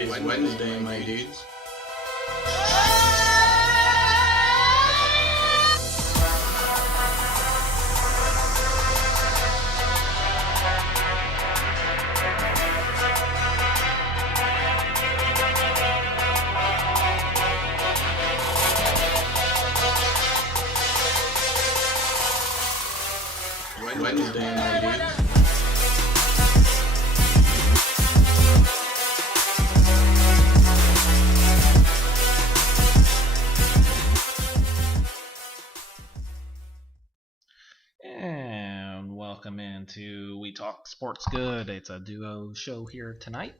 It's Wednesday, my dudes. Wednesday, my dudes. And welcome into We Talk Sports Good. It's a duo show here tonight.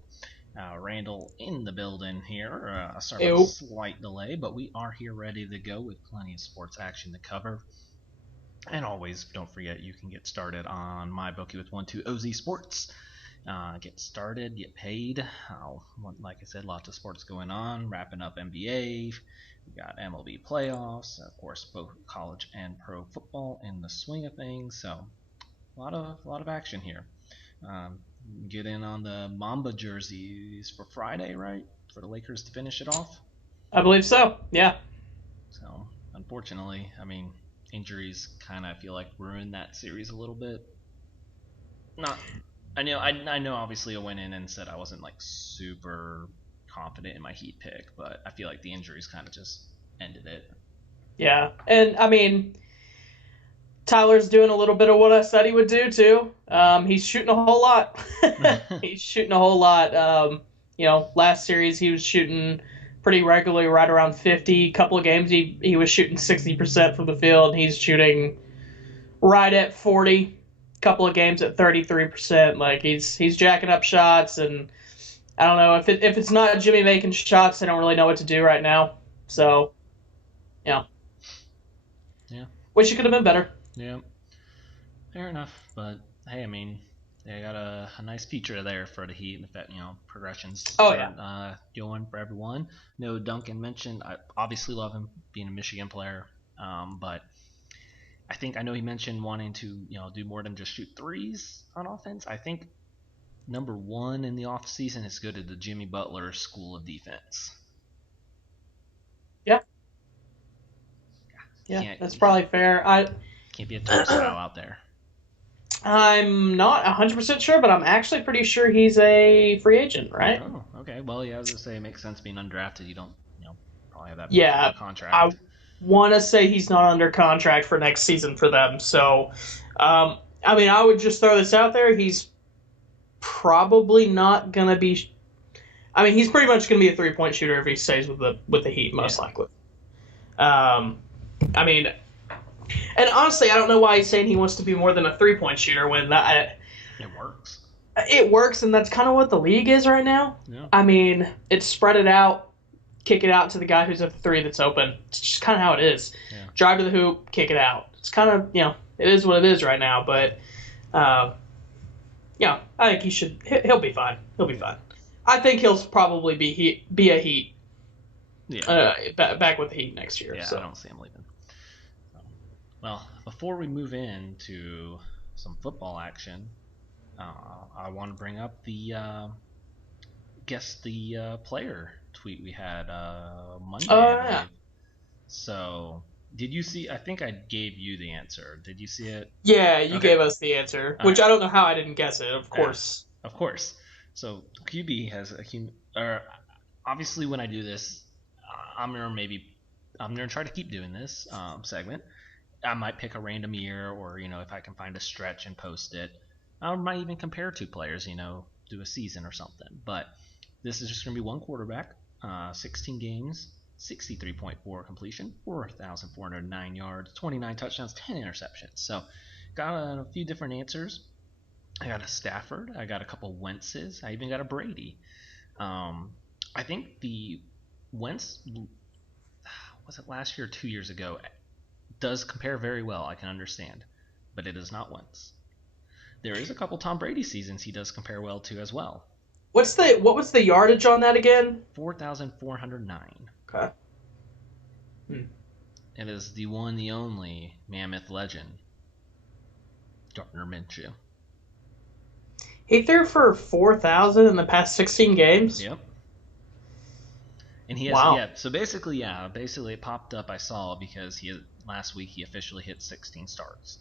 Randall in the building here. Sorry for a slight delay, but we are here ready to go with plenty of sports action to cover. And always, don't forget, you can get started on MyBookie with 12OZ Sports. Get started, get paid. Like I said, lots of sports going on. Wrapping up NBA. We got MLB playoffs, of course, both college and pro football in the swing of things. So, a lot of action here. Get in on the Mamba jerseys for Friday, right? For the Lakers to finish it off. I believe so. Yeah. So, unfortunately, injuries kind of feel like ruined that series a little bit. I know. Obviously, I went in and said I wasn't like super confident in my Heat pick, but I feel like the injuries kind of just ended it. Yeah, and Tyler's doing a little bit of what I said he would do too. He's shooting a whole lot. He's shooting a whole lot. Last series he was shooting pretty regularly, right around 50. Couple of games he was shooting 60% from the field. He's shooting right at 40. Couple of games at 33%. Like he's jacking up shots, and I don't know if it's not Jimmy making shots, I don't really know what to do right now. So, yeah. Wish it could have been better. Yeah, fair enough. But hey, they got a nice feature there for the Heat, and the fact, progressions. Going for everyone. No, Duncan mentioned. I obviously love him being a Michigan player, but I know he mentioned wanting to do more than just shoot threes on offense. I think number one in the off season is go to the Jimmy Butler School of Defense. Yeah, that's probably fair. Can't be a turnstile out there. I'm not 100% sure, but I'm actually pretty sure he's a free agent, right? Oh, okay. Well, yeah, I was going to say it makes sense being undrafted. You don't, probably have that contract. I want to say he's not under contract for next season for them. So, I would just throw this out there. He's probably not going to be... he's pretty much going to be a three-point shooter if he stays with the Heat, most likely. And honestly, I don't know why he's saying he wants to be more than a three-point shooter when it works. It works, and that's kind of what the league is right now. Yeah. It's spread it out, kick it out to the guy who's at the three that's open. It's just kind of how it is. Yeah. Drive to the hoop, kick it out. It's kind of, it is what it is right now. But, I think he'll be fine. He'll be fine. I think he'll probably be a Heat. Yeah. Back with the Heat next year. Yeah, so. I don't see him leaving. Well, before we move into some football action, I want to bring up the player tweet we had Monday. Yeah. So, did you see? I think I gave you the answer. Did you see it? Yeah, you gave us the answer, which right. I don't know how I didn't guess it. Of course. Of course. So QB has obviously when I do this, I'm gonna try to keep doing this segment. I might pick a random year, or if I can find a stretch and post it. I might even compare two players, do a season or something. But this is just going to be one quarterback, 16 games, 63.4 completion, 4,409 yards, 29 touchdowns, 10 interceptions. So got a few different answers. I got a Stafford, I got a couple Wentz's, I even got a Brady. I think the Wentz, was it last year or 2 years ago, does compare very well, I can understand, but it is not Wentz. There is a couple Tom Brady seasons he does compare well to as well. What was the yardage on that again? 4,409. Okay. It is the one, the only Mammoth legend, Gardner Minshew. He threw for 4,000 in the past 16 games? Yep. And he has, Wow. yeah. So basically, yeah, basically it popped up. I saw because last week he officially hit 16 starts.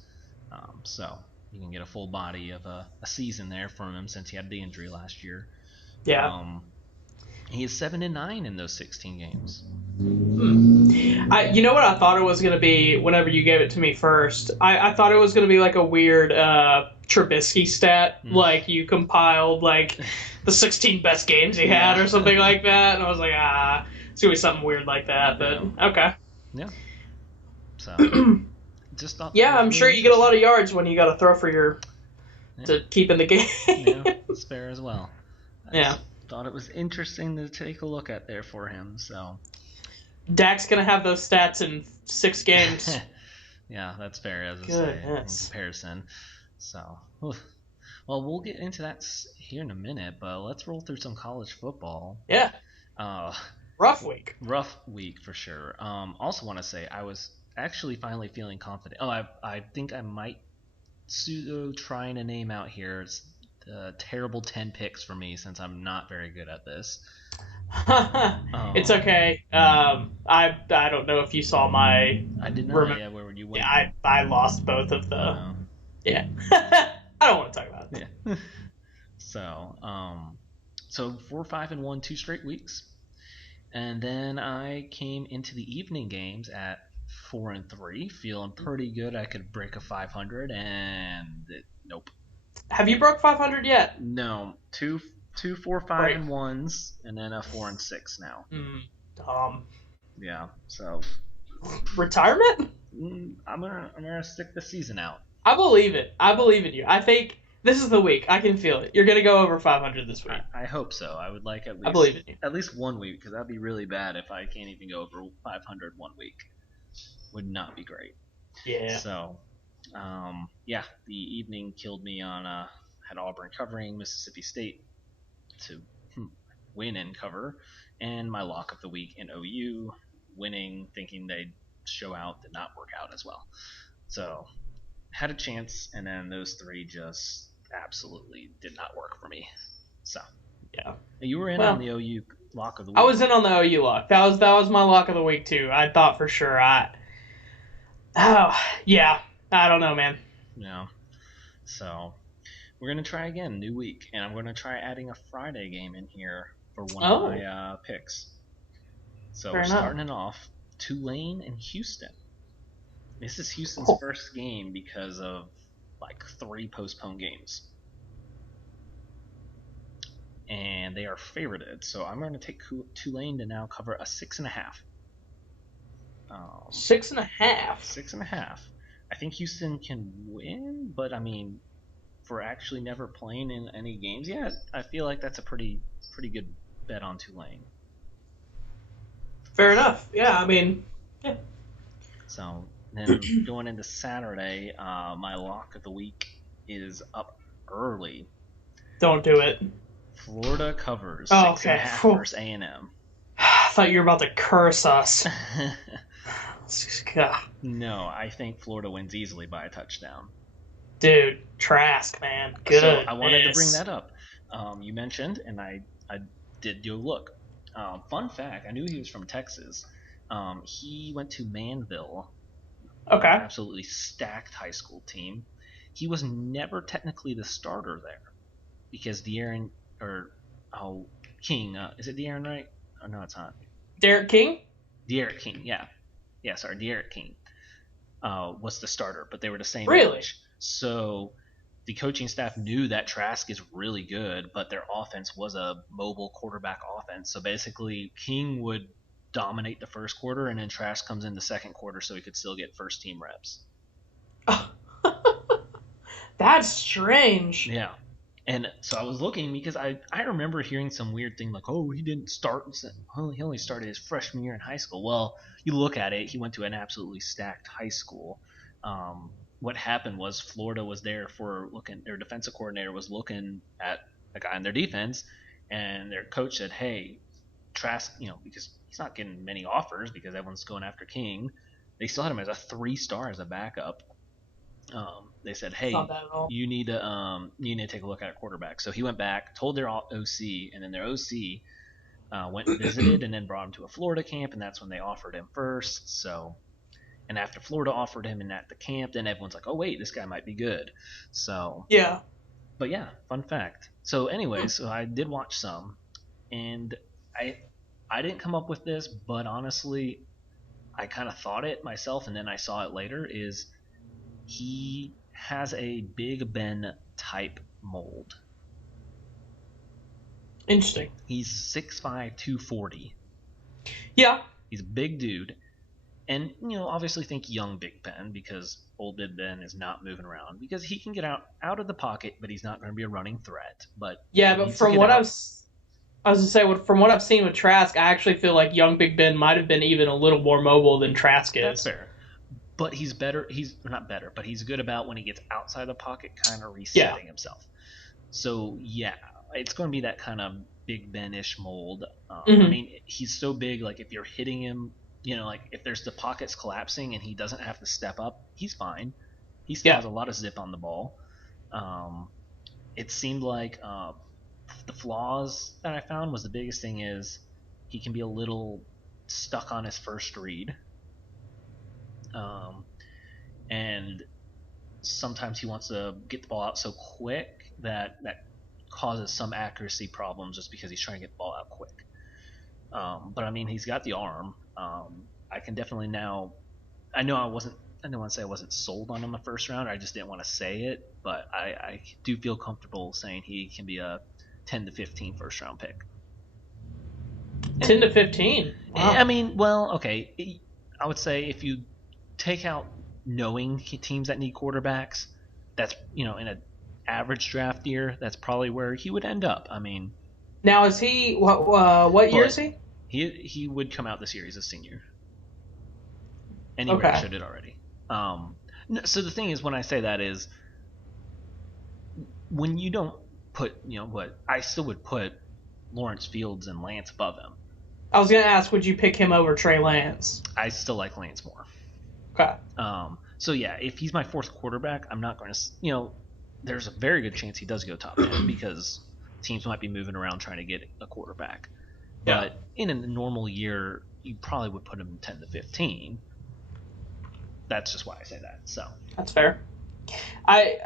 So you can get a full body of a season there from him since he had the injury last year. Yeah. Um, he is 7-9 in those 16 games. You know what I thought it was going to be whenever you gave it to me first? I thought it was going to be like a weird Trubisky stat, Mm. like you compiled like the 16 best games he had Yeah. or something like that, and I was like, it's going to be something weird like that, but Yeah. okay. Yeah. So just thought that Yeah, was I'm really sure you get a lot interesting. of yards when you got to throw for your Yeah. to keep in the game. Yeah, that's fair as well. I Yeah. just thought it was interesting to take a look at there for him. So Dak's going to have those stats in 6 games. yeah, that's fair as I say in Goodness. comparison. So well, we'll get into that here in a minute, but let's roll through some college football. Yeah. Uh, Rough week. rough week for sure. Also want to say I was actually finally feeling confident. Oh, I think I might pseudo trying a name out here. It's terrible 10 picks for me since I'm not very good at this. It's Um, okay. I don't know if you saw my I did not. remember. Yeah, where you Yeah, went? I lost both of Oh the. no. Yeah, I don't want to talk about it. Yeah. So 4-5-1 2 straight weeks, and then I came into the evening games at 4-3, feeling pretty good. I could break a 500, and nope. Have you broke 500 yet? No, two 4-5 Break. and ones, and then a 4-6 now. Mm, Yeah, so retirement? I'm gonna stick the season out. I believe it. I believe in you. I think this is the week. I can feel it. You're gonna go over 500 this week. I hope so. I would like I believe in you. at least 1 week because that'd be really bad if I can't even go over 500 1 week. Would not be great. Yeah. So, yeah, the evening killed me on had Auburn covering Mississippi State to win and cover, and my lock of the week in OU winning, thinking they'd show out, did not work out as well. So had a chance, and then those three just absolutely did not work for me. So Yeah. you were in on Well, the OU lock of the I week. was in on the OU lock. That was my lock of the week too. I thought for sure. Oh yeah. I don't know, man. Yeah. So we're gonna try again, new week, and I'm gonna try adding a Friday game in here for one of Oh, my picks. So fair we're enough. starting it off Tulane and Houston. This is Houston's Cool. first game because of like 3 postponed games, and they are favorited. So I'm going to take Tulane to now cover a 6.5. 6.5. 6.5. I think Houston can win, but I mean, for actually never playing in any games yet, I feel like that's a pretty good bet on Tulane. Fair enough. Yeah, I mean, yeah. So then going into Saturday, my lock of the week is up early. Don't do it. Florida covers Oh, six and a okay. half Phew. versus A&M. I thought you were about to curse us. No, I think Florida wins easily by a touchdown. Dude, Trask, man. Good. So I wanted to bring that up. You mentioned, and I did go look. Fun fact: I knew he was from Texas. He went to Manville, Okay. absolutely stacked high school team. He was never technically the starter there because De'Aaron King, is it De'Aaron right? Oh no, it's not. Derek King? De'Aaron King, yeah, sorry, De'Aaron King was the starter, but they were the same Really? age. So the coaching staff knew that Trask is really good, but their offense was a mobile quarterback offense. So basically, King would dominate the first quarter, and then Trask comes in the second quarter, so he could still get first team reps. That's strange. Yeah. And so I was looking because I remember hearing some weird thing like, oh, he didn't start, he only started his freshman year in high school. Well, you look at it, he went to an absolutely stacked high school. What happened was Florida was there for looking, their defensive coordinator was looking at a guy in their defense, and their coach said, hey, Trask, because he's not getting many offers because everyone's going after King, they still had him as a 3-star as a backup. They said, "Hey, Not bad at all. you need to take a look at a quarterback." So he went back, told their OC, and then their OC went and visited, and then brought him to a Florida camp, and that's when they offered him first. So, and after Florida offered him and at the camp, then everyone's like, oh wait, this guy might be good. So, Yeah. but yeah, fun fact. So, anyways, so I did watch some, and I I didn't come up with this, but honestly, I kind of thought it myself, and then I saw it later. Is he has a Big Ben type mold. Interesting. He's 6'5", 240. Yeah. He's a big dude. And, obviously think young Big Ben because old Big Ben is not moving around because he can get out of the pocket, but he's not going to be a running threat. But Yeah, he but needs to from get what out. I was gonna say, from what I've seen with Trask, I actually feel like young Big Ben might have been even a little more mobile than Trask That's is. fair. But he's better. He's not better, but he's good about when he gets outside the pocket, kind of Yeah. resetting himself. So, yeah, it's going to be that kind of Big Ben-ish mold. I Hmm. mean, he's so big, like if you're hitting him, like if there's the pockets collapsing and he doesn't have to step up, he's fine. He still Yeah. has a lot of zip on the ball. It seemed like the flaws that I found was the biggest thing is he can be a little stuck on his first read. Um, and sometimes he wants to get the ball out so quick that causes some accuracy problems just because he's trying to get the ball out quick. But I mean, he's got the arm. I can definitely now. I know I wasn't. I don't want to say I wasn't sold on him the first round. I just didn't want to say it, but I do feel comfortable saying he can be a 10 to 15 first round pick. 10 to 15. Wow. I mean, well, okay. I would say if you take out knowing teams that need quarterbacks, that's in an average draft year, that's probably where he would end up. I mean, Now is he what year is but he? he would come out this year. He's a senior, and he Okay. redshirted already. So the thing is, when I say that is when you don't put what I still would put Lawrence Fields and Lance above him. I was gonna ask, would you pick him over Trey Lance? I still like Lance more. Okay. So yeah, if he's my fourth quarterback, I'm not going to, there's a very good chance he does go top 10 because teams might be moving around trying to get a quarterback. But in a normal year, you probably would put him 10 to 15. That's just why I say that. So that's fair. I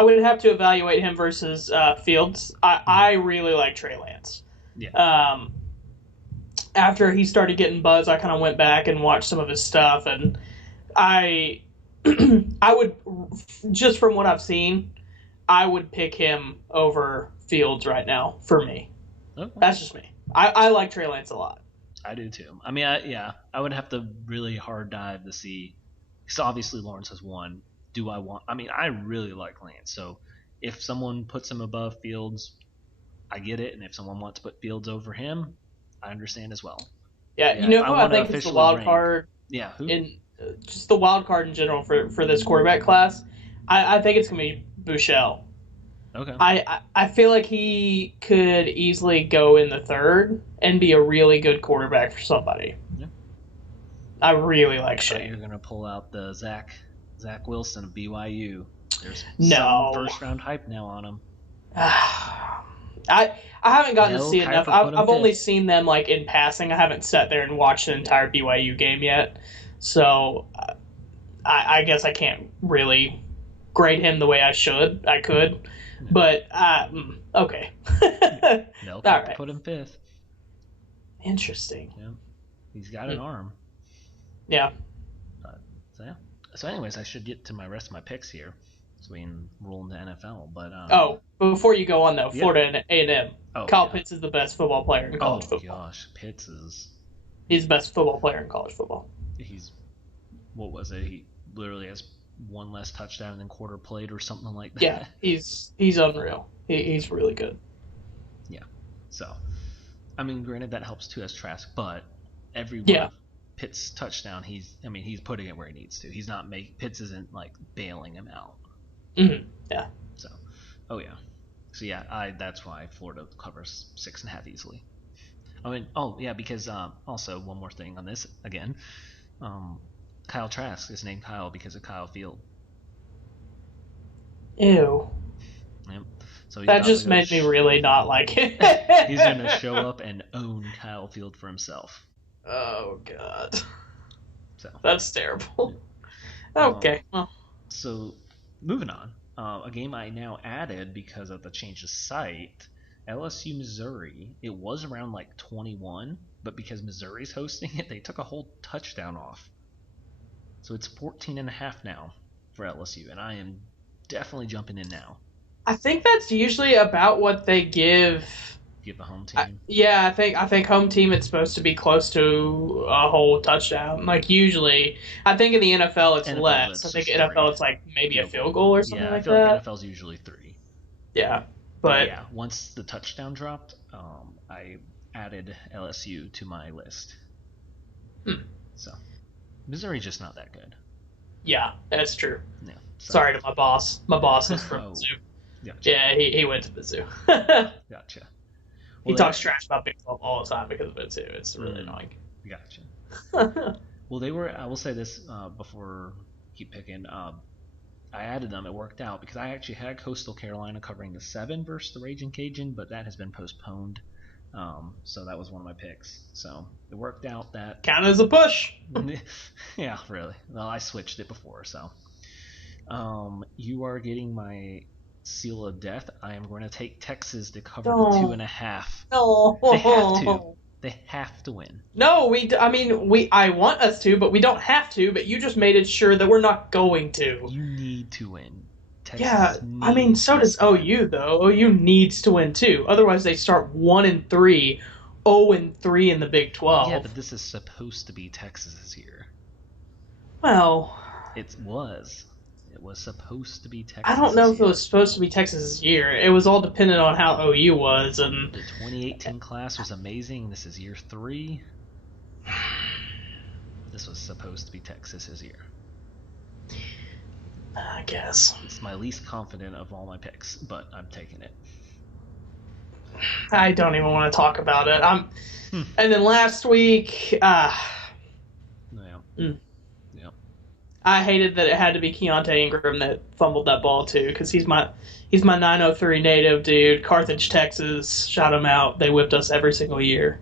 would have to evaluate him versus Fields. I really like Trey Lance. Yeah. After he started getting buzz, I kind of went back and watched some of his stuff, and I I would, just from what I've seen, I would pick him over Fields right now for me. Okay. That's just me. I like Trey Lance a lot. I do too. I mean, I would have to really hard dive to see, because obviously Lawrence has won. Do I want? I mean, I really like Lance. So if someone puts him above Fields, I get it, and if someone wants to put Fields over him, I understand as well. Yeah, you know who I think is the wild rank, card yeah, who? in just the wild card in general for this quarterback class. I think it's gonna be Bouchel. Okay. I feel like he could easily go in the third and be a really good quarterback for somebody. Yeah. I really like I Shane. thought you were gonna pull out the Zach Wilson of BYU. There's No. some first round hype now on him. I haven't gotten to see enough. I've only fifth. seen them like in passing. I haven't sat there and watched an entire BYU game yet, so I guess I can't really grade him the way I should. I could, but okay. They'll All right. put him fifth. Interesting. Yeah. He's got an arm. Yeah. So yeah. So anyways, I should get to my rest of my picks here, so we can roll into NFL. But but before you go on though, Florida and A&M. Oh, Kyle Pitts is the best football player in college football. Oh gosh, Pitts is. He's the best football player in college football. He's, what was it? He literally has one less touchdown than quarter played or something like that. Yeah, he's unreal. He's really good. Yeah. So, I mean, granted that helps too as Trask, but every one of Pitt's touchdown, he's putting it where he needs to. He's not Pitts isn't like bailing him out. Mm-hmm. Yeah. So, oh yeah. So yeah, that's why Florida covers 6.5 easily. I mean, because also one more thing on this again, Kyle Trask is named Kyle because of Kyle Field. Ew. Yep. So he's That about to just go. made me really not like it. He's gonna show up and own Kyle Field for himself. Oh god, So that's yeah. terrible. Um, Okay, well, so moving on, a game I now added because of the change of site. LSU Missouri. It was around like 21, but because Missouri's hosting it, they took a whole touchdown off. So it's 14 and a half now for LSU, and I am definitely jumping in now. I think that's usually about what they give. Give the home team. Yeah, I think home team it's supposed to be close to a whole touchdown. Like usually, I think in the NFL it's NFL, less. I it's think just three NFL it's like maybe a field field goal. goal or something Yeah, I like feel like that. NFL's usually three. Yeah, But but yeah, once the touchdown dropped, I added LSU to my list. hmm, So Missouri's just not that good. yeah, that's true. Yeah. So. Sorry to my boss. My boss is from Oh, Mizzou. gotcha. Yeah, he went to Mizzou. Gotcha. He Well, they talks actually. trash about Big 12 all the time because of it too. It's really annoying. Gotcha. Well, they were. I will say this before keep picking. I added them. It worked out because I actually had Coastal Carolina covering the 7 versus the Raging Cajun, but that has been postponed. So that was one of my picks. So it worked out that. Count as a push. Yeah, really. Well, I switched it before, so. You are getting my seal of death. I am going to take Texas to cover the 2.5. No. They have to. They have to win. No, I mean, I want us to, but we don't have to. But you just made it sure that we're not going to. You need to win. Texas Yeah, I mean, so does OU though. OU needs to win too. Otherwise, they start 1-3, 0-3 in the Big 12. Yeah, but this is supposed to be Texas's year. Well, It was. It was supposed to be Texas. I don't know if it was supposed to be Texas's year. It was all dependent on how OU was, and the 2018 class was amazing. This is year 3. This was supposed to be Texas's year. I guess it's my least confident of all my picks, but I'm taking it. I don't even want to talk about it. And then last week, Yeah. I hated that it had to be Keontae Ingram that fumbled that ball too, because he's my 903 native dude. Carthage, Texas, shot him out. They whipped us every single year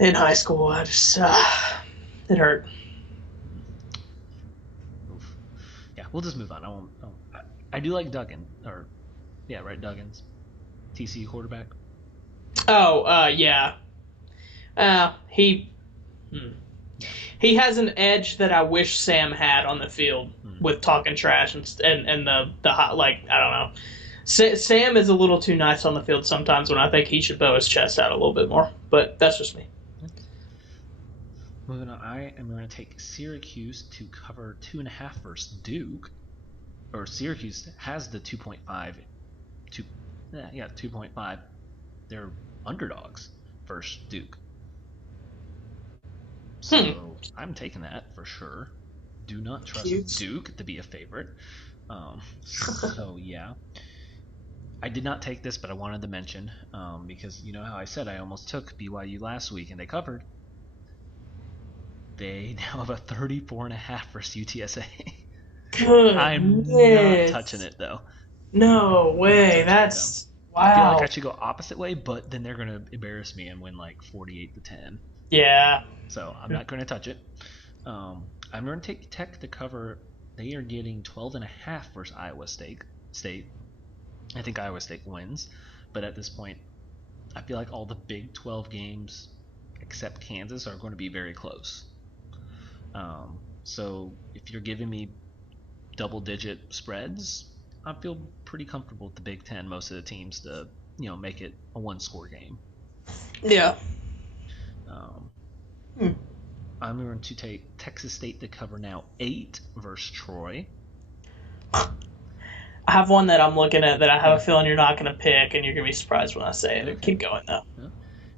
in high school. I just it hurt. Oof. Yeah, we'll just move on. I do like Duggan, Duggan's TCU quarterback. Oh, yeah. He has an edge that I wish Sam had on the field with talking trash and the hot, like, I don't know. Sam is a little too nice on the field sometimes when I think he should bow his chest out a little bit more. But that's just me. Moving on, I am going to take Syracuse to cover 2.5 versus Duke. Or Syracuse has the 2.5. 2.5. They're underdogs versus Duke. So I'm taking that for sure. Do not trust Duke to be a favorite. So yeah. I did not take this, but I wanted to mention because you know how I said I almost took BYU last week and they covered. They now have a 34.5 versus UTSA. I'm not touching it though. No way. That's wow. I feel like I should go opposite way, but then they're gonna embarrass me and win like 48-10. Yeah. So I'm not going to touch it. I'm going to take Tech to cover. They are getting 12.5 versus Iowa State. I think Iowa State wins, but at this point, I feel like all the Big 12 games, except Kansas, are going to be very close. So if you're giving me double-digit spreads, I feel pretty comfortable with the Big 10. Most of the teams to make it a one-score game. Yeah. I'm going to take Texas State to cover now 8 versus Troy. I have one that I'm looking at that I have a feeling you're not going to pick, and you're going to be surprised when I say it. Okay. Keep going, though. Yeah.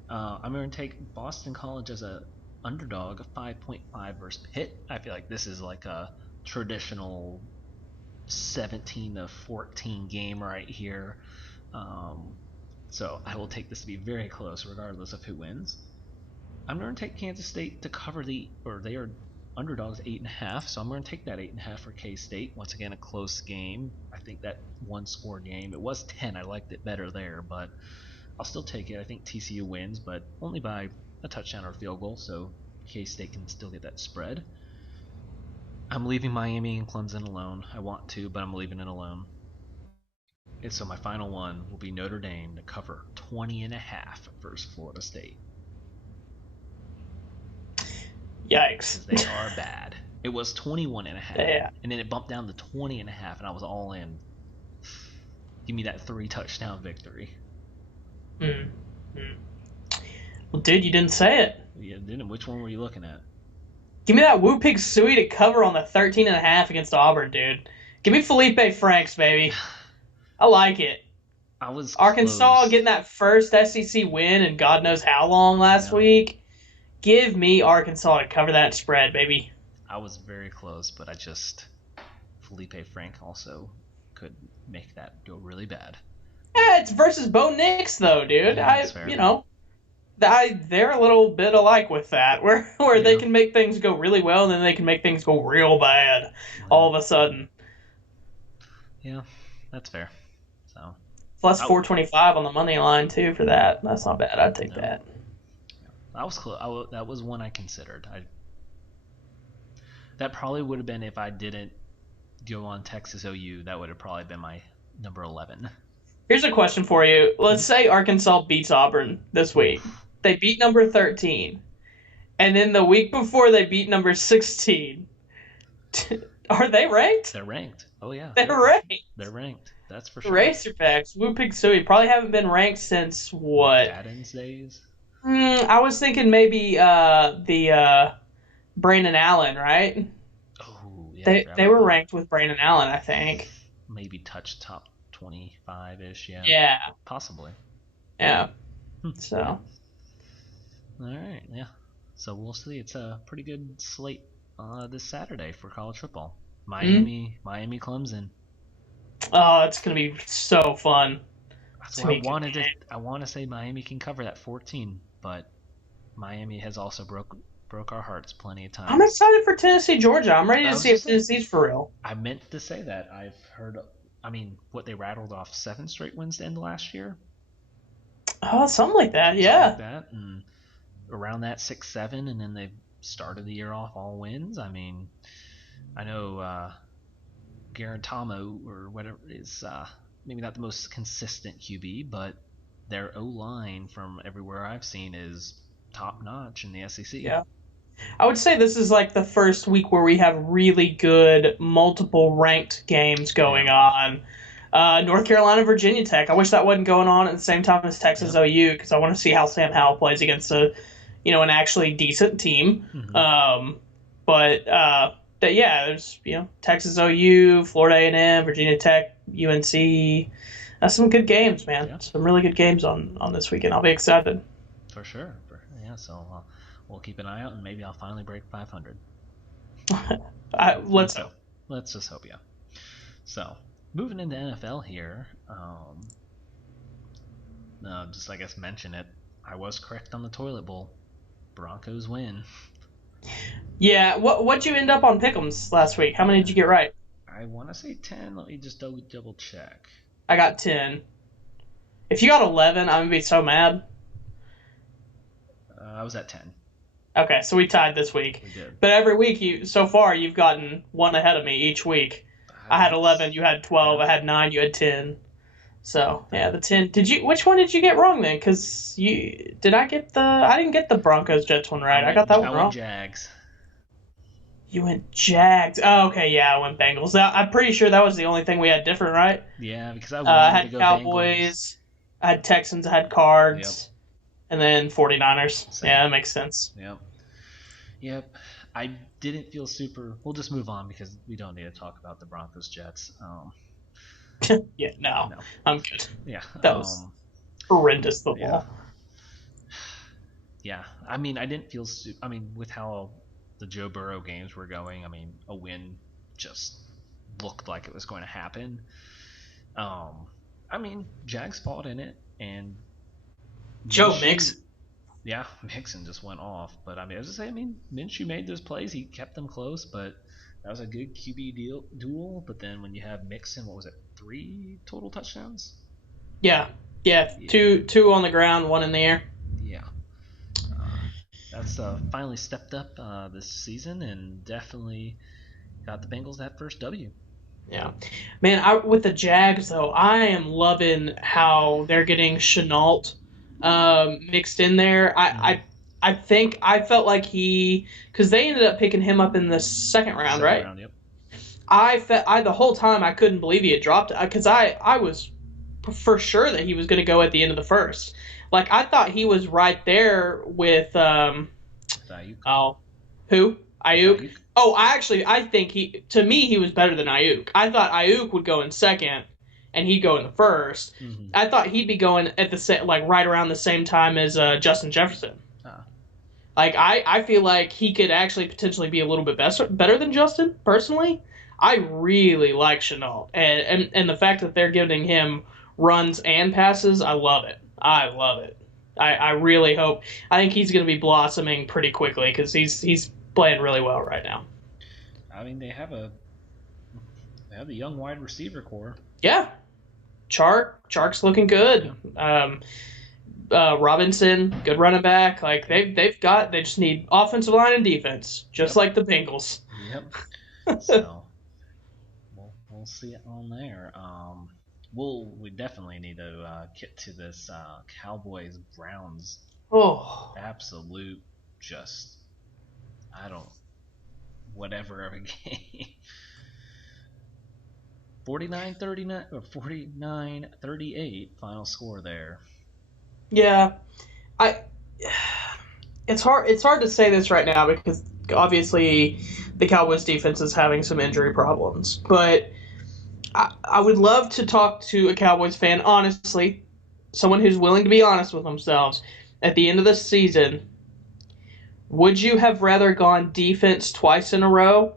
I'm going to take Boston College as a underdog of 5.5 versus Pitt. I feel like this is like a traditional 17-14 game right here. So I will take this to be very close regardless of who wins. I'm going to take Kansas State to cover they are Underdog's 8.5, so I'm going to take that 8.5 for K-State. Once again, a close game. I think that one-score game. It was 10. I liked it better there, but I'll still take it. I think TCU wins, but only by a touchdown or a field goal, so K-State can still get that spread. I'm leaving Miami and Clemson alone. I want to, but I'm leaving it alone. And so my final one will be Notre Dame to cover 20.5 versus Florida State. Yikes. Because they are bad. It was 21.5, Yeah. and then it bumped down to 20.5, and I was all in. Give me that 3-touchdown victory. Well, dude, you didn't say it. Yeah, didn't. Which one were you looking at? Give me that Woo Pig Sooie to cover on the 13.5 against Auburn, dude. Give me Felipe Franks, baby. I like it. I was Arkansas close. getting that first SEC win in God knows how long last week. Give me Arkansas to cover that spread, baby. I was very close, but Felipe Frank also could make that go really bad. Yeah, it's versus Bo Nix, though, dude. Yeah, that's fair. They're a little bit alike with that, where they can make things go really well, and then they can make things go real bad all of a sudden. Yeah, that's fair. So plus 425 on the money line too for that. That's not bad. I'd take that. I was close. That was one I considered. That probably would have been if I didn't go on Texas OU. That would have probably been my number 11. Here's a question for you. Let's say Arkansas beats Auburn this week. They beat number 13. And then the week before they beat number 16. Are they ranked? They're ranked. Oh, yeah. They're ranked. They're ranked. That's for sure. Razorbacks, Woo Pig Sooie probably haven't been ranked since what? Madden's days? I was thinking maybe the Brandon Allen, right? Oh, yeah. They were ranked with Brandon Allen, I think. Maybe touch top 25-ish, yeah. Yeah. Possibly. Yeah. So. All right, yeah. So we'll see. It's a pretty good slate this Saturday for college football. Miami, Clemson. Oh, it's gonna be so fun. That's why I want to say Miami can cover that 14, but Miami has also broke our hearts plenty of times. I'm excited for Tennessee, Georgia. I'm ready to see if Tennessee's for real. I meant to say that. I've heard. What they rattled off 7 straight wins to end last year. Oh, something like that. Yeah. Something like that, and around that 6-7, and then they started the year off all wins. I mean, I know Garantamo or whatever is maybe not the most consistent QB, but their O-line from everywhere I've seen is top notch in the SEC. Yeah. I would say this is like the first week where we have really good multiple ranked games going on. North Carolina, Virginia Tech. I wish that wasn't going on at the same time as Texas OU because I want to see how Sam Howell plays against an actually decent team. Mm-hmm. There's Texas OU, Florida A&M, Virginia Tech, UNC. That's some good games, man. Yeah. Some really good games on this weekend. I'll be excited. For sure. So we'll keep an eye out, and maybe I'll finally break 500. Let's hope. Let's just hope, yeah. So moving into NFL here, just I guess mention it. I was correct on the toilet bowl. Broncos win. Yeah, what'd you end up on Pick'ems last week? How many did you get right? I want to say 10. Let me just double check. I got 10. If you got 11, I'm going to be so mad. I was at 10. Okay, so we tied this week. We did. But every week, so far, you've gotten one ahead of me each week. I had 11, you had 12, I had 9, you had 10. So, yeah, the 10. Which one did you get wrong then? Because I didn't get the Broncos Jets one right. I got that one wrong. I went Jags. You went Jags. Oh, okay, yeah, I went Bengals. I'm pretty sure that was the only thing we had different, right? Yeah, because I had Cowboys, I had Texans, I had Cards, and then 49ers. Same. Yeah, that makes sense. Yep. I didn't feel super... We'll just move on because we don't need to talk about the Broncos Jets. Yeah, no. I'm good. Yeah. That was horrendous football. Yeah. I mean, I didn't feel... with how the Joe Burrow games were going, a win just looked like it was going to happen. Jags fought in it, and... Joe Mix Yeah, Mixon just went off. But I mean, I was just saying, I mean, Minshew made those plays. He kept them close, but that was a good QB duel. But then when you have Mixon, what was it, 3 total touchdowns? Yeah, yeah, Yeah, two on the ground, one in the air. yeah. Uh, that's finally stepped up this season and definitely got the Bengals that first W. Yeah, man. With the Jags though, I am loving how they're getting Chenault mixed in there. Mm-hmm. I think I felt like because they ended up picking him up in the second round, Second right? round, yep. I the whole time I couldn't believe he had dropped because I was for sure that he was going to go at the end of the first. Like I thought he was right there with With Ayuk. oh who With Ayuk. Ayuk. Oh, I think he was better than Ayuk. I thought Ayuk would go in second and he'd go in the first. Mm-hmm. I thought he'd be going at the like right around the same time as Justin Jefferson. Ah. Like I feel like he could actually potentially be a little bit better than Justin personally. I really like Chenault, and the fact that they're giving him runs and passes, I love it. I love it. I really hope. I think he's going to be blossoming pretty quickly because he's playing really well right now. I mean, they have the young wide receiver core. Yeah, Chark's looking good. Robinson, good running back. Like they just need offensive line and defense, just Yep. like the Bengals. Yep. So we'll see it on there. We definitely need to get to this Cowboys Browns Oh, absolute just I don't whatever of a game. 49-39 or 49-38 final score there. yeah. I it's hard to say this right now because obviously the Cowboys defense is having some injury problems. But I would love to talk to a Cowboys fan honestly, someone who's willing to be honest with themselves. At the end of the season, would you have rather gone defense twice in a row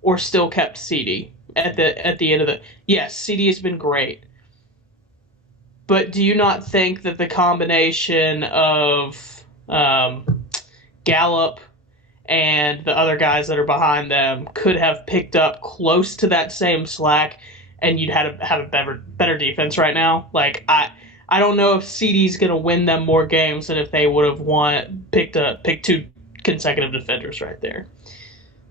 or still kept CD at the end of the yes, CD has been great. But do you not think that the combination of Gallup and the other guys that are behind them could have picked up close to that same slack, and you'd have a better defense right now? Like I don't know if CD's going to win them more games than if they would have picked two consecutive defenders right there.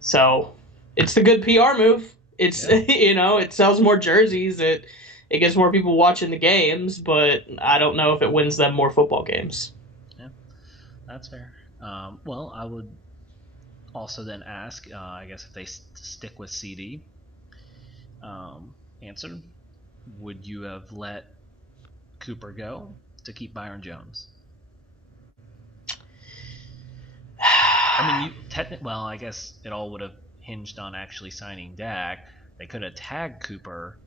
So it's the good PR move. It's Yeah. it sells more jerseys. It gets more people watching the games, but I don't know if it wins them more football games. Yeah, that's fair. Well, I would also then ask, I guess if they stick with CD, answer, would you have let Cooper go to keep Byron Jones? I mean, well, I guess it all would have hinged on actually signing Dak. They could have tagged Cooper,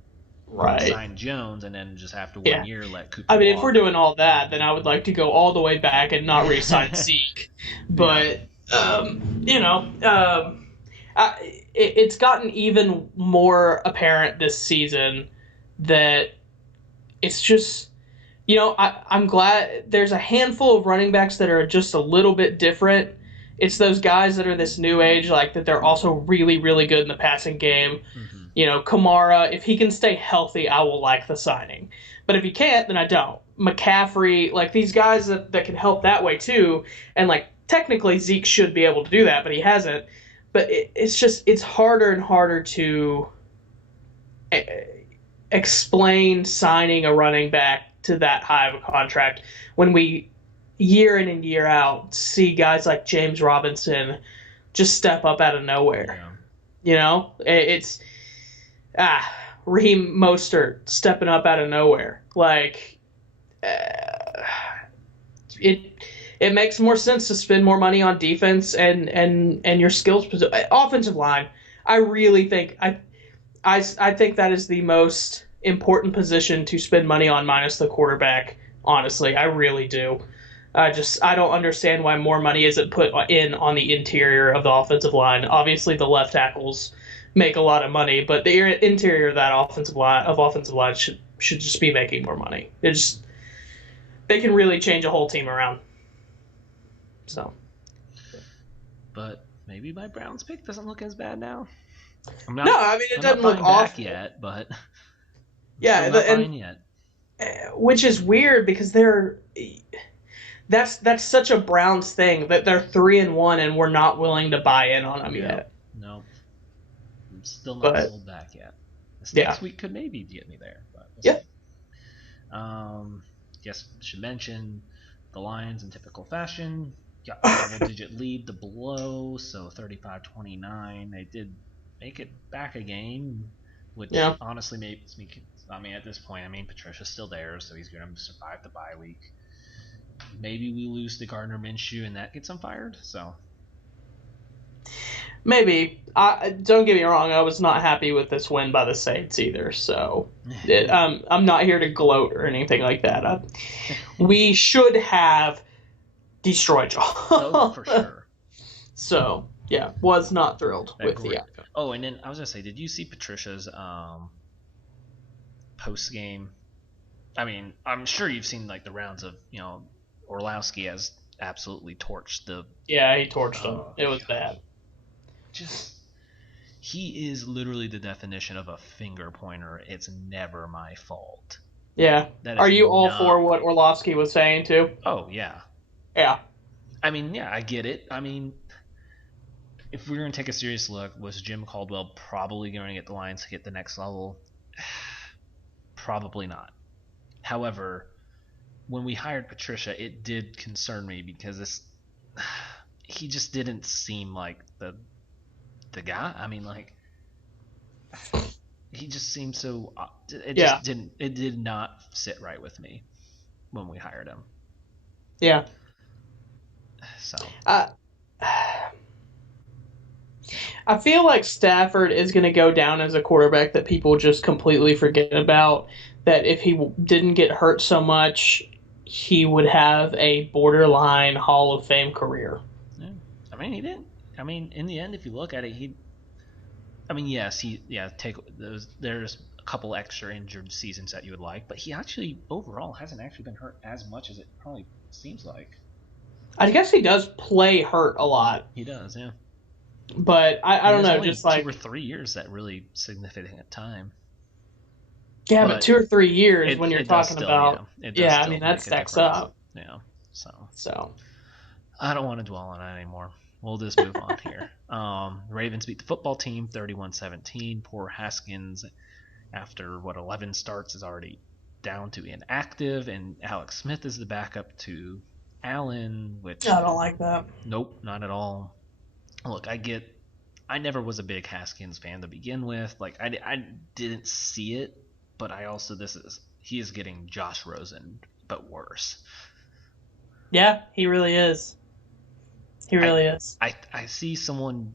Right. sign Jones, and then just after Yeah. 1 year let Cooper I mean, walk. if we're doing all that, then I would like to go all the way back and not re-sign Zeke. But it's gotten even more apparent this season that it's just I'm glad there's a handful of running backs that are just a little bit different. It's those guys that are this new age, like that they're also really, really good in the passing game. Mm-hmm. Kamara, if he can stay healthy, I will like the signing. But if he can't, then I don't. McCaffrey, like these guys that can help that way too. And like technically Zeke should be able to do that, but he hasn't. But it's harder and harder to explain signing a running back to that high of a contract when we year in and year out see guys like James Robinson just step up out of nowhere. Yeah. It's Raheem Mostert stepping up out of nowhere. Like it makes more sense to spend more money on defense and your skills offensive line. I really think I think that is the most important position to spend money on minus the quarterback. Honestly, I really do. I don't understand why more money isn't put in on the interior of the offensive line. Obviously, the left tackles make a lot of money, but the interior of that offensive line should just be making more money. They can really change a whole team around. So, But maybe my Browns pick doesn't look as bad now. no, I mean it I'm not doesn't look buying back awful. yet, but I'm still Yeah, not and buying yet. which is weird because that's such a Browns thing that they're 3-1 and we're not willing to buy in on them Yeah, yet. no, I'm still not But sold back yet. This yeah, next week could maybe get me there, but we'll yeah, see. Yes, should mention the Lions in typical fashion got a double-digit lead to blow, so 35-29. They did make it back a game, which yeah. honestly makes me. I mean, at this point, Patricia's still there, so he's going to survive the bye week. Maybe we lose to Gardner Minshew, and that gets him fired. So Maybe. I don't get me wrong. I was not happy with this win by the Saints either. So I'm not here to gloat or anything like that. We should have destroyed oh, y'all. for sure. So yeah, was not thrilled That with the great. outcome. Oh, and then I was gonna say, did you see Patricia's post game? I mean, I'm sure you've seen like the rounds of Orlowski has absolutely torched the. Yeah, he torched him. Oh It was God, bad. just he is literally the definition of a finger pointer. It's never my fault. Yeah. That Are is you all not. for what Orlovsky was saying too? Oh yeah. Yeah. I mean, yeah, I get it. I mean, if we're going to take a serious look, was Jim Caldwell probably going to get the Lions to get the next level? Probably not. However, when we hired Patricia, it did concern me because he just didn't seem like the guy. I mean, like he just seemed so. It Yeah. just didn't. It did not sit right with me when we hired him. Yeah. So I I feel like Stafford is going to go down as a quarterback that people just completely forget about. That if he didn't get hurt so much, he would have a borderline Hall of Fame career. yeah. I mean, he didn't. I mean, in the end, if you look at it, he. I mean, yes, take those. There's a couple extra injured seasons that you would like, but he actually overall hasn't actually been hurt as much as it probably seems like. I guess he does play hurt a lot, He does, yeah. but I don't There's know, only just 2 or like 3 years that really significant time, yeah, but but 2 or 3 years it when you're it does talking still, yeah, about it does yeah, I still mean that make a stacks difference, up. yeah. So So I don't want to dwell on it anymore. We'll just move on here. Ravens beat the football team 31-17. Poor Haskins, after 11 starts, is already down to inactive, and Alex Smith is the backup to Allen, which I don't like that. nope, not at all. Look, I never was a big Haskins fan to begin with. Like I didn't see it, but I also he is getting Josh Rosen but worse. Yeah, he really is. He I really is. I see someone.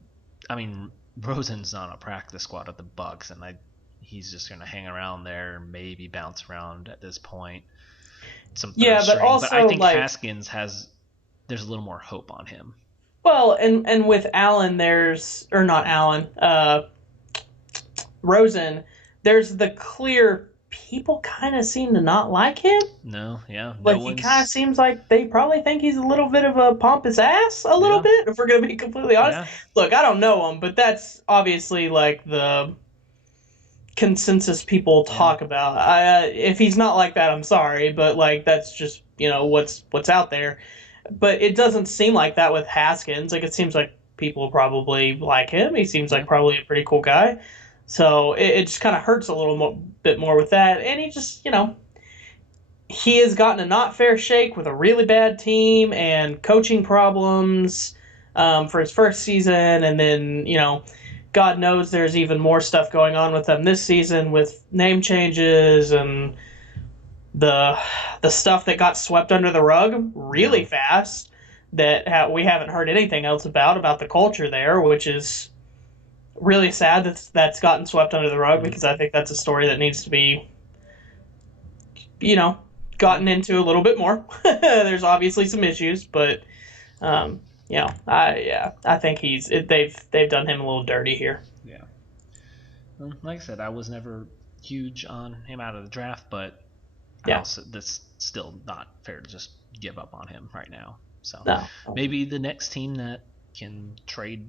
I mean, Rosen's on a practice squad at the Bucks, and he's just gonna hang around there, maybe bounce around at this point. Some third Yeah, but string, but I also think like Haskins there's a little more hope on him. well, and with Allen, there's or not Allen, Rosen. There's the clear people kind of seem to not like him. No, yeah, no Like he kind of one's. seems like they probably think he's a little bit of a pompous ass, a little Yeah, bit. If we're gonna be completely honest, yeah, look, I don't know him, but that's obviously like the consensus people yeah. talk about. If he's not like that, I'm sorry, but like that's just what's out there. But it doesn't seem like that with Haskins. Like it seems like people probably like him. He seems Yeah. like probably a pretty cool guy. So it just kind of hurts a little bit more with that. And he just he has gotten a not fair shake with a really bad team and coaching problems for his first season, and then God knows there's even more stuff going on with them this season with name changes and the stuff that got swept under the rug really fast that we haven't heard anything else about the culture there, which is really sad that's gotten swept under the rug Mm-hmm. because I think that's a story that needs to be Yeah. gotten into a little bit more. There's obviously some issues, but I think they've done him a little dirty here. Yeah. Well, like I said, I was never huge on him out of the draft, but Yeah. that's still not fair to just give up on him right now. So No. maybe the next team that can trade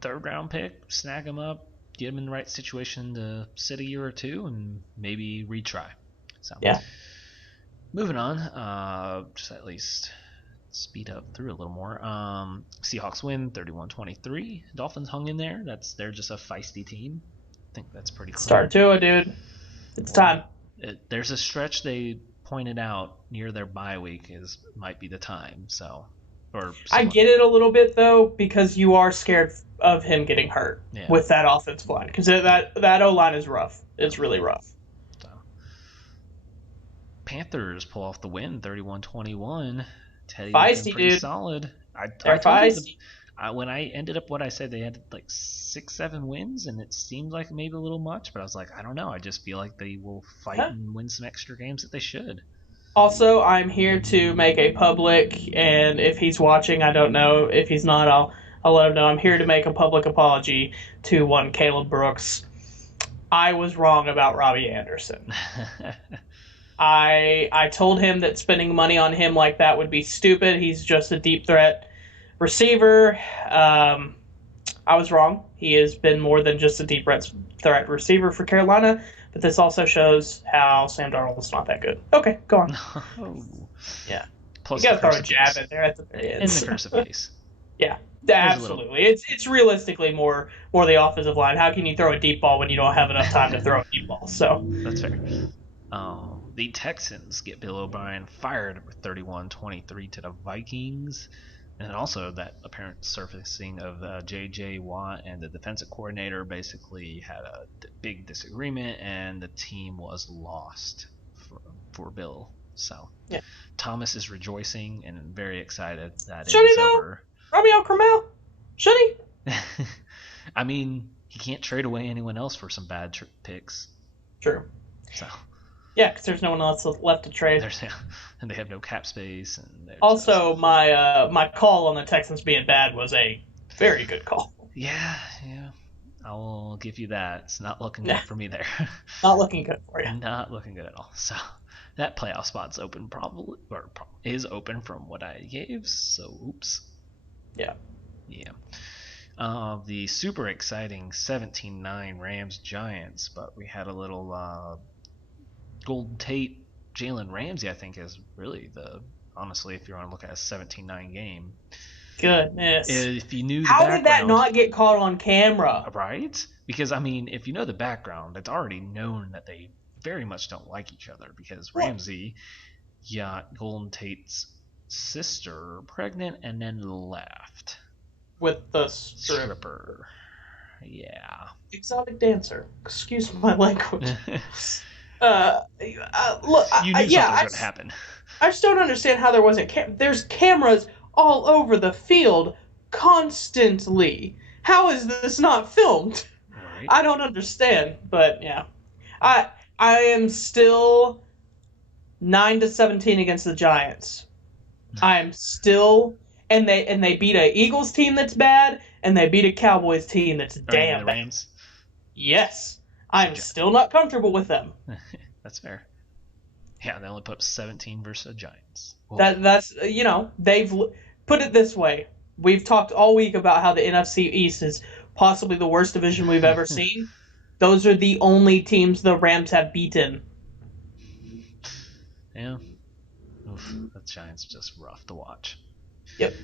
third round pick, snag him up, get him in the right situation to sit a year or two, and maybe retry. So Yeah. moving on, just at least speed up through a little more. Seahawks win 31-23. Dolphins hung in there. They're just a feisty team. I think that's pretty clear. Start Tua, dude. It's time. There's a stretch they pointed out near their bye week might be the time. So, I get it a little bit though, because you are scared of him getting hurt with that offensive line, because that O line is rough. It's really rough. So, Panthers pull off the win, 31-21. Teddy feisty, pretty dude. solid. They're feisty. When I ended up what I said, they had like 6-7 wins, and it seemed like maybe a little much, but I was like, I don't know. I just feel like they will fight and win some extra games that they should. Also, I'm here to make a public, and if he's watching, I don't know. If he's not, I'll let him know. I'm here to make a public apology to one Caleb Brooks. I was wrong about Robbie Anderson. I told him that spending money on him like that would be stupid. He's just a deep threat receiver. I was wrong. He has been more than just a deep threat receiver for Carolina, but this also shows how Sam Darnold's not that good. Okay, go on. No. Yeah. Plus you gotta throw a jab in there at the very end. In the cursive case. Yeah, absolutely. It's realistically more the offensive line. How can you throw a deep ball when you don't have enough time to throw a deep ball? So that's fair. The Texans get Bill O'Brien fired with 31-23 to the Vikings. And also that apparent surfacing of J.J. Watt and the defensive coordinator basically had a big disagreement, and the team was lost for Bill. So yeah. Thomas is rejoicing and very excited that Should it's over. Romeo Cromwell? Should he? I mean, he can't trade away anyone else for some bad picks. True. So. Yeah, because there's no one else left to trade. And they have no cap space. And also, my call on the Texans being bad was a very good call. Yeah. I will give you that. It's not looking good for me there. Not looking good for you. Not looking good at all. So that playoff spot's open is open from what I gave. So oops. Yeah. The super exciting 17-9 Rams Giants, but we had a little Golden Tate, Jalen Ramsey, I think, is really honestly, if you want to look at a 17-9 game. Goodness. If you knew How did that not get caught on camera? Right? Because, I mean, if you know the background, it's already known that they very much don't like each other, because Ramsey got Golden Tate's sister pregnant and then left. With the stripper. Yeah. Exotic dancer. Excuse my language. Look, you knew something was going to happen. I just don't understand how there wasn't there's cameras all over the field constantly. How is this not filmed? Right. I don't understand, but yeah. I am still 9-17 against the Giants. I am still and they beat a Eagles team that's bad, and they beat a Cowboys team that's damn bad. Rams? Yes. I'm still not comfortable with them. That's fair. Yeah, they only put up 17 versus the Giants. That's they've put it this way. We've talked all week about how the NFC East is possibly the worst division we've ever seen. Those are the only teams the Rams have beaten. Yeah. Oof, the Giants are just rough to watch. Yep.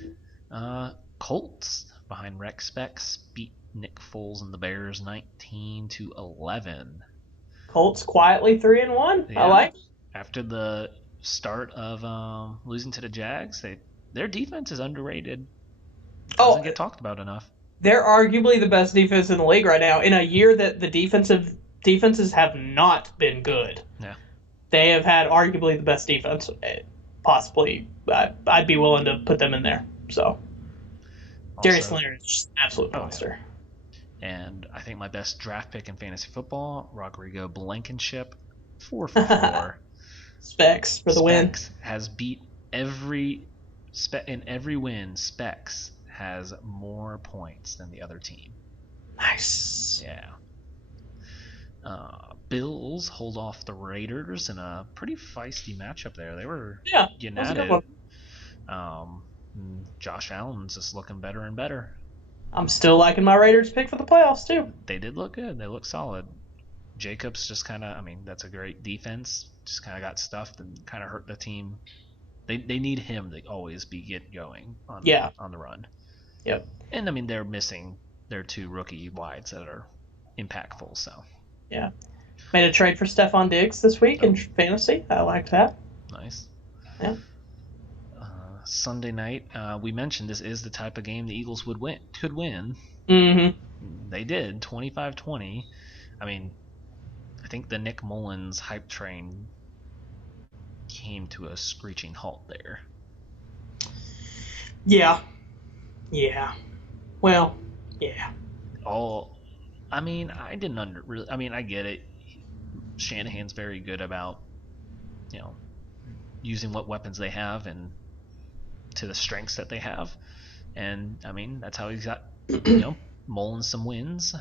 Colts behind Rex Specs beat Nick Foles and the Bears 19-11. Colts quietly 3-1. Yeah. I like it. After the start of losing to the Jags, their defense is underrated. Doesn't get talked about enough. They're arguably the best defense in the league right now, in a year that the defenses have not been good. Yeah. They have had arguably the best defense. Possibly, I'd be willing to put them in there. So, Darius Leonard is just an absolute monster. Yeah. And I think my best draft pick in fantasy football, Rodrigo Blankenship, 4 for 4. Specs for the win. Has beat in every win. Specs has more points than the other team. Nice. Yeah. Bills hold off the Raiders in a pretty feisty matchup there. They were getting at it. Um, Josh Allen's just looking better and better. I'm still liking my Raiders pick for the playoffs too. They did look good. They look solid. Jacobs just kind of, I mean, that's a great defense. Just kind of got stuffed and kind of hurt the team. They need him to always be get going on the run. Yep. And I mean, they're missing their 2 rookie wides that are impactful. So yeah, made a trade for Stephon Diggs this week in fantasy. I liked that. Nice. Yeah. Sunday night, we mentioned this is the type of game the Eagles could win. Mm-hmm. They did 25-20. I mean, I think the Nick Mullins hype train came to a screeching halt there. Yeah. Well, yeah. I mean, I didn't really. I mean, I get it. Shanahan's very good about, using what weapons they have and to the strengths that they have, and I mean that's how he's got Mullins some wins,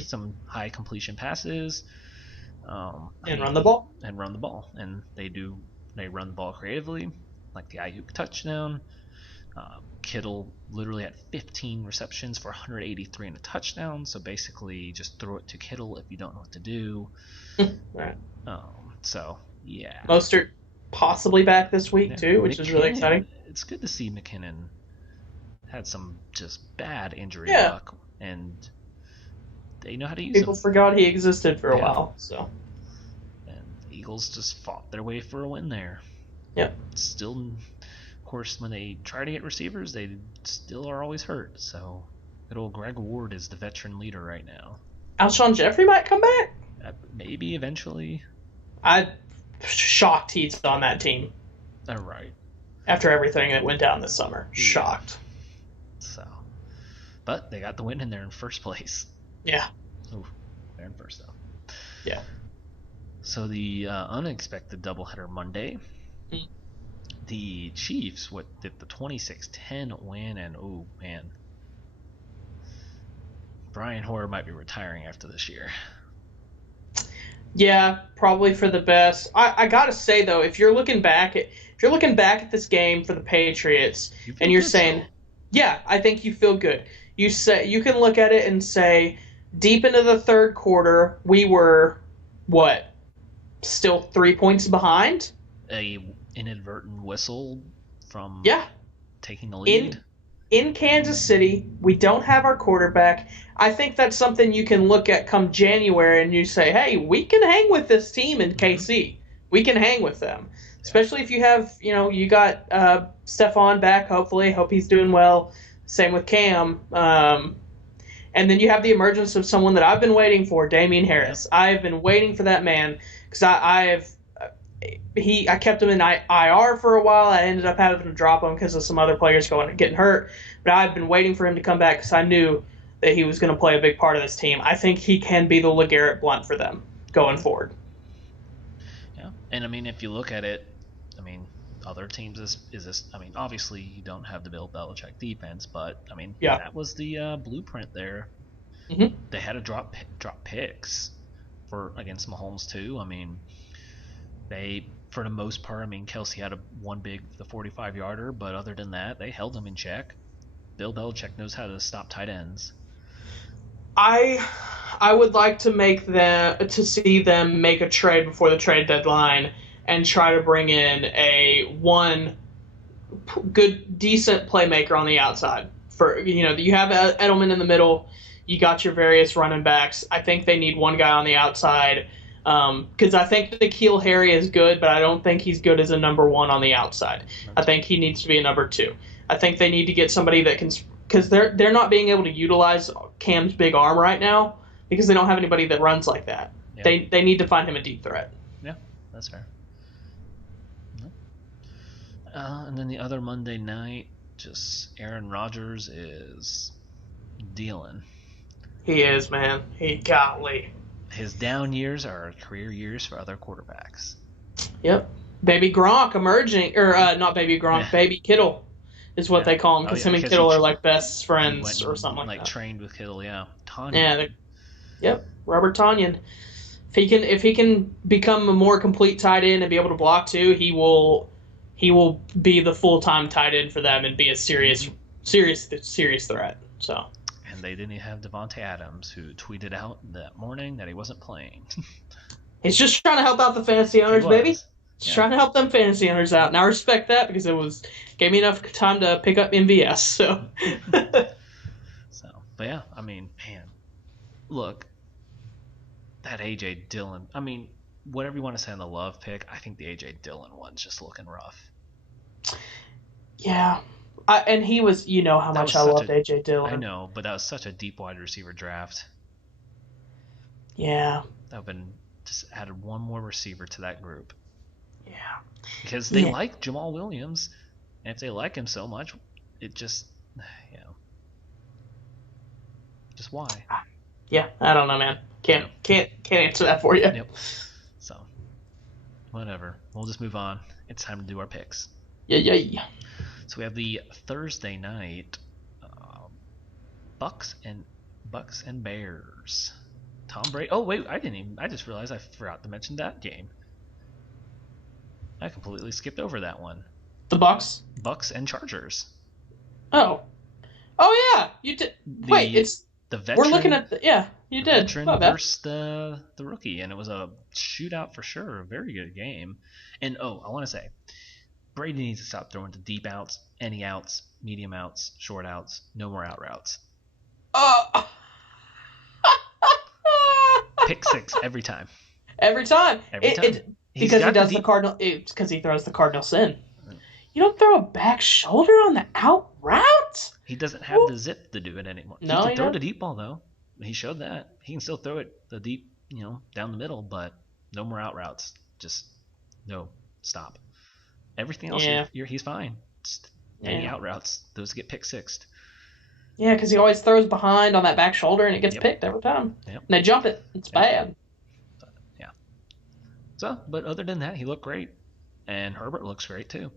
some high completion passes, and run the ball, and they run the ball creatively, like the Ayuk touchdown. Kittle literally had 15 receptions for 183 and a touchdown, so basically just throw it to Kittle if you don't know what to do. Right. So yeah, Mostert possibly back this week too, which is really exciting. It's good to see McKinnon had some just bad injury luck, and they know how to use him. People forgot he existed for a while, so. And the Eagles just fought their way for a win there. Yep. Still, of course, when they try to get receivers, they still are always hurt. So, good old Greg Ward is the veteran leader right now. Alshon Jeffrey might come back. Maybe eventually. I'm shocked he's on that team. Right. After everything that went down this summer. Yeah. Shocked. So, but they got the win and they're in first place. Yeah. Ooh, they're in first though. Yeah. So the unexpected doubleheader Monday, the Chiefs did the 26-10 win, and oh man, Brian Hoyer might be retiring after this year. Yeah, probably for the best. I gotta say though, if you're looking back at this game for the Patriots, and you're saying, yeah, I think you feel good. You can look at it and say, deep into the third quarter, we were still 3 points behind. A inadvertent whistle from taking the lead. In Kansas City, we don't have our quarterback. I think that's something you can look at come January and you say, hey, we can hang with this team in KC. We can hang with them. Yeah. Especially if you have, you got Stephon back, hopefully. Hope he's doing well. Same with Cam. And then you have the emergence of someone that I've been waiting for, Damian Harris. Yeah. I've been waiting for that man because I kept him in IR for a while. I ended up having to drop him because of some other players getting hurt. But I've been waiting for him to come back because I knew that he was going to play a big part of this team. I think he can be the LeGarrette Blount for them going forward. Yeah, and I mean, if you look at it, I mean, other teams is this. I mean, obviously you don't have the Bill Belichick defense, but I mean, that was the blueprint there. Mm-hmm. They had to drop picks against Mahomes too. I mean. They, for the most part, I mean, Kelsey had the 45-yarder, but other than that, they held him in check. Bill Belichick knows how to stop tight ends. I would like to see them make a trade before the trade deadline and try to bring in one good, decent playmaker on the outside. You have Edelman in the middle, you got your various running backs. I think they need one guy on the outside. Because I think N'Keal Harry is good, but I don't think he's good as a number one on the outside. I think he needs to be a number two. I think they need to get somebody that can, because they're not being able to utilize Cam's big arm right now because they don't have anybody that runs like that. Yeah. They need to find him a deep threat. Yeah, that's fair. And then the other Monday night, just Aaron Rodgers is dealing. He is, man. Golly. His down years are career years for other quarterbacks. Yep. Baby Gronk emerging, or not Baby Gronk, Baby Kittle is what they call him, because him and Kittle are like best friends or something like that. Trained with Kittle, yeah. Tonyan. Yeah. Yep. Robert Tonyan. If he can become a more complete tight end and be able to block too, he will be the full-time tight end for them and be a Mm-hmm. serious threat. So And they didn't even have Devontae Adams, who tweeted out that morning that he wasn't playing. he's just trying to help out the fantasy He owners, baby. was. Just Yeah. trying to help them fantasy owners out, and I respect that because it was gave me enough time to pick up MVS. So So, but yeah, I mean, man, look, that AJ Dillon. I mean, whatever you want to say on the love pick, I think the AJ Dillon one's just looking rough. yeah, and he was, you know how That much was I such loved a, AJ I Dillon. know, but that was such a deep wide receiver draft. Yeah, That would have been just added one more receiver to that group yeah, because they yeah, like Jamal Williams, and if they like him so much, it just, you know, just why? yeah. I don't know, man. You know, Can't answer that for you. yep. So, whatever. We'll just move on. It's time to do our picks. Yeah. So we have the Thursday night Bucks and Bears. Tom Brady. Oh wait, I didn't even. I just realized I forgot to mention that game. I completely skipped over that one. The Bucks. Bucks and Chargers. Oh, oh yeah. You did. Wait, The it's the we're looking veteran at the yeah. You the did. My veteran bad. versus the rookie, and it was a shootout for sure. A very good game. And oh, I want to say, Brady needs to stop throwing the deep outs, any outs, medium outs, short outs. No more out routes. Uh, Pick six every time. every time. Every time. It He's because he got the does the deep. cardinal. It's because he throws the cardinal sin. You don't throw a back shoulder on the out route. He doesn't have Woo. the zip to do it anymore. He No, can you throw don't. the deep ball though. He showed that he can still throw it the deep, down the middle, but no more out routes. Just no, stop. Everything else, Yeah, he's fine. Just any yeah, out routes, those get pick sixed. yeah. Because he always throws behind on that back shoulder and it gets Yep, picked every time. yep, And they jump it. It's yep. bad. But, yeah. So, but other than that, he looked great, and Herbert looks great too.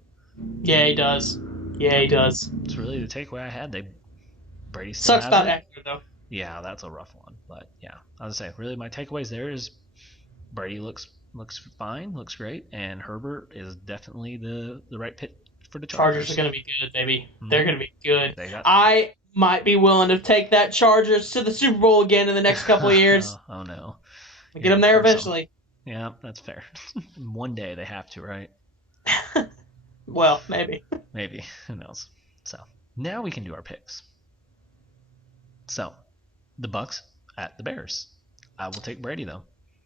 Yeah, he does. Yeah, he does. It's really the takeaway I had. Brady still Sucks has about it. Eckler though. Yeah, that's a rough one. But yeah, I was say really my takeaways there is Brady looks fine, looks great, and Herbert is definitely the right pick for the Chargers are Chargers. going to be good, baby. They're Mm-hmm. going to be good. They got I might be willing to take that Chargers to the Super Bowl again in the next couple of years. oh no, Get you're them gonna there curse them. eventually. Yeah, that's fair. One day they have to, right? Well, maybe. Maybe. Who knows? So now we can do our picks. So the Bucks at the Bears. I will take Brady though.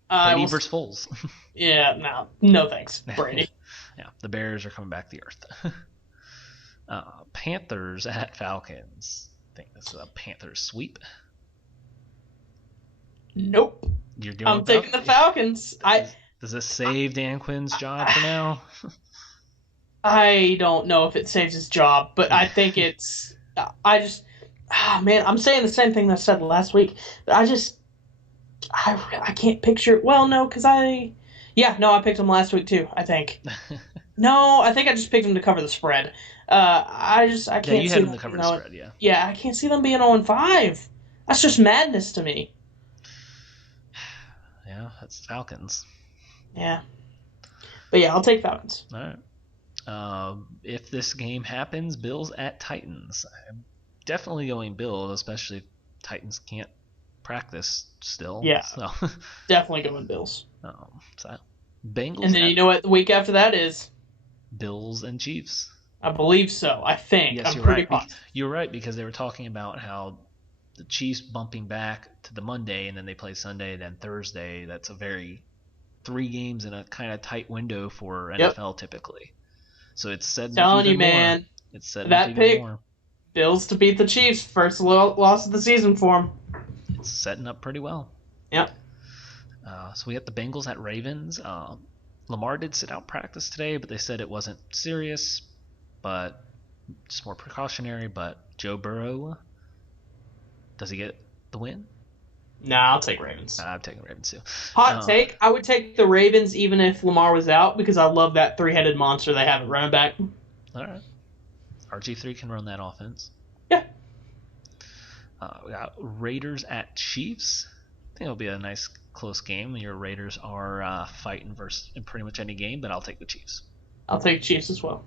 I Brady will. versus Foles. Yeah, no thanks, Brady. Yeah, the Bears are coming back to the earth. Panthers at Falcons. I think this is a Panthers sweep. Nope. You're doing I'm taking the Falcons. Does this save Dan Quinn's job for now? I don't know if it saves his job, but I think it's. I just. Man, I'm saying the same thing that I said last week. I can't picture. Well, no, because Yeah, no, I picked him last week too, I think. No, I think I just picked him to cover the spread. I can't yeah, you see had him them to cover being the 0. spread, yeah. Yeah, I can't see them being 0-5. That's just madness to me. Yeah, that's Falcons. Yeah. But yeah, I'll take Falcons. All right. If this game happens, Bills at Titans. I'm definitely going Bills, especially if Titans can't practice still. Yeah. So, Definitely going Bills. so Bengals And then at you know what the week after that is? Bills and Chiefs. I believe so. I think. Yes, I'm you're pretty right. positive. You're right because they were talking about how the Chiefs bumping back to the Monday and then they play Sunday, then Thursday. That's a very 3 games in a kind of tight window for NFL typically. So it's setting up Telling even you, more. man. It's setting That up even pick, more. Bills to beat the Chiefs. First loss of the season for them. It's setting up pretty well. Yep. So we got the Bengals at Ravens. Lamar did sit out practice today, but they said it wasn't serious, but just more precautionary. But Joe Burrow, does he get the win? Nah, I'll take Ravens. I'm taking Ravens too. Hot take, I would take the Ravens even if Lamar was out because I love that 3-headed monster they have at running back. All right. RG3 can run that offense. Yeah. We got Raiders at Chiefs. I think it'll be a nice close game. Your Raiders are fighting versus in pretty much any game, but I'll take the Chiefs. I'll take Chiefs as well.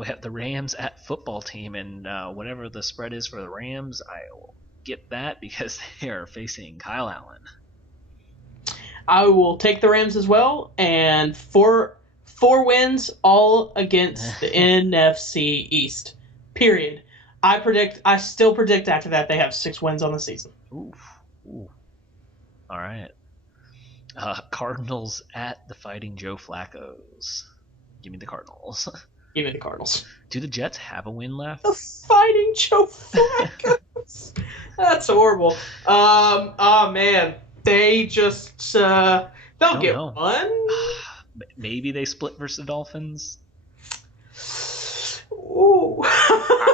We have the Rams at football team, and whatever the spread is for the Rams, I will get that because they are facing Kyle Allen. I will take the Rams as well, and four wins all against the NFC East. Period. I still predict after that they have 6 wins on the season. Ooh. All right. Cardinals at the Fighting Joe Flacco's. Give me the Cardinals. Give me the Cardinals. Do the Jets have a win left? The Fighting Joe Flacco's. That's horrible. Oh man, they just they'll get know. one. Maybe they split versus the Dolphins. Ooh.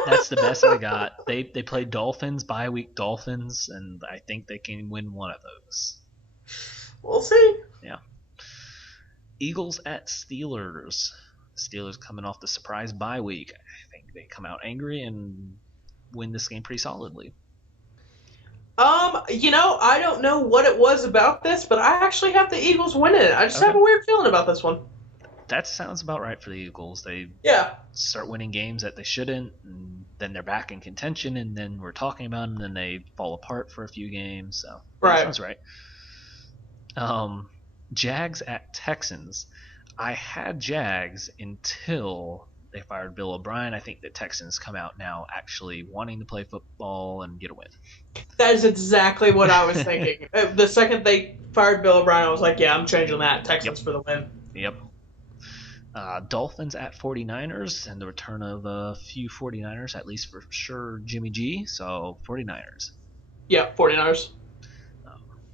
That's the best I got. They play Dolphins, bye week Dolphins, and I think they can win one of those. We'll see. Yeah. Eagles at Steelers. Steelers coming off the surprise bye week. I think they come out angry and win this game pretty solidly. I don't know what it was about this, but I actually have the Eagles winning it. I just have a weird feeling about this one. That sounds about right for the Eagles. They start winning games that they shouldn't, and then they're back in contention, and then we're talking about them, and then they fall apart for a few games. So that sounds right. Jags at Texans. I had Jags until they fired Bill O'Brien. I think the Texans come out now actually wanting to play football and get a win. That is exactly what I was thinking. The second they fired Bill O'Brien, I was like, yeah, I'm changing that. Texans for the win. Yep. Dolphins at 49ers, and the return of a few 49ers, at least for sure Jimmy G. So 49ers. Yeah, 49ers.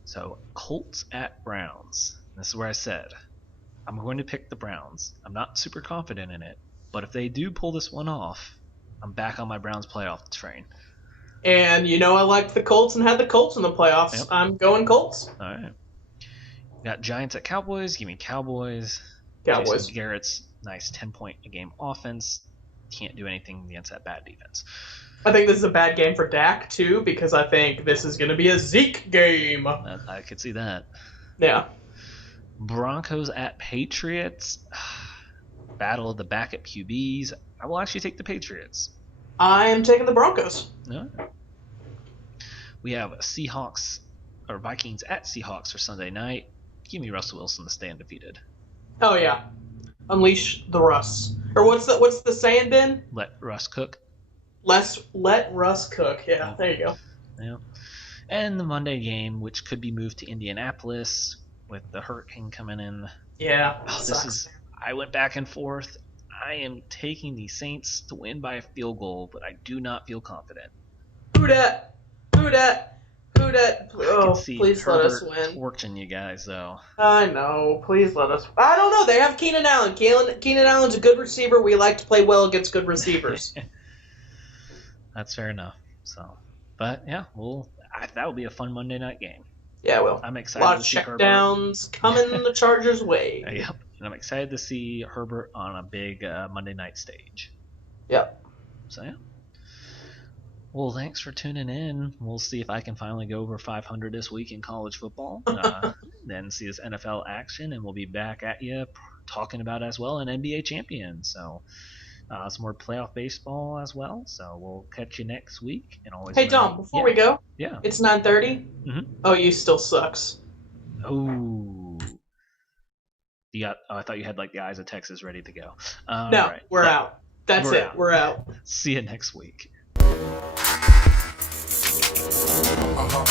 So Colts at Browns. This is where I said I'm going to pick the Browns. I'm not super confident in it, but if they do pull this one off, I'm back on my Browns playoff train. And I liked the Colts and had the Colts in the playoffs. Yep. I'm going Colts. All right. Got Giants at Cowboys. Give me Cowboys. Cowboys. Jason Garrett's nice 10-point-a-game offense. Can't do anything against that bad defense. I think this is a bad game for Dak, too, because I think this is going to be a Zeke game. I could see that. Yeah. Broncos at Patriots. Battle of the backup QBs. I will actually take the Patriots. I am taking the Broncos. Yeah. We have Seahawks or Vikings at Seahawks for Sunday night. Give me Russell Wilson to stay undefeated. Oh yeah, unleash the Russ. Or what's the saying, Ben? Let Russ cook. Let Russ cook. Yeah, there you go. Yeah. And the Monday game, which could be moved to Indianapolis with the hurricane coming in. Yeah. I went back and forth. I am taking the Saints to win by a field goal, but I do not feel confident. Who dat? Oh, please Herbert let us win. Torching you guys, though. I know. Please let us. I don't know. They have Keenan Allen. Keenan Allen's a good receiver. We like to play well against good receivers. That's fair enough. So, but yeah, that will be a fun Monday night game. Yeah, well, I'm excited. A lot of checkdowns coming the Chargers' way. Yep, and I'm excited to see Herbert on a big Monday night stage. Yep. So yeah. Well, thanks for tuning in. We'll see if I can finally go over 500 this week in college football. Then see this NFL action, and we'll be back at you talking about as well an NBA champion. So some more playoff baseball as well. So we'll catch you next week. And always. Hey Tom, before we go, yeah, it's 9:30. Mm-hmm. Oh, you still sucks. Oh. I thought you had like the Eyes of Texas ready to go. No, right. We're out. That's it. We're out. See you next week. Uh-huh.